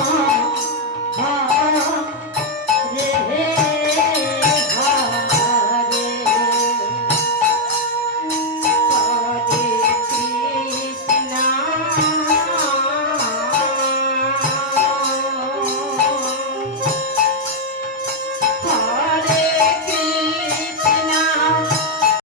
Oh,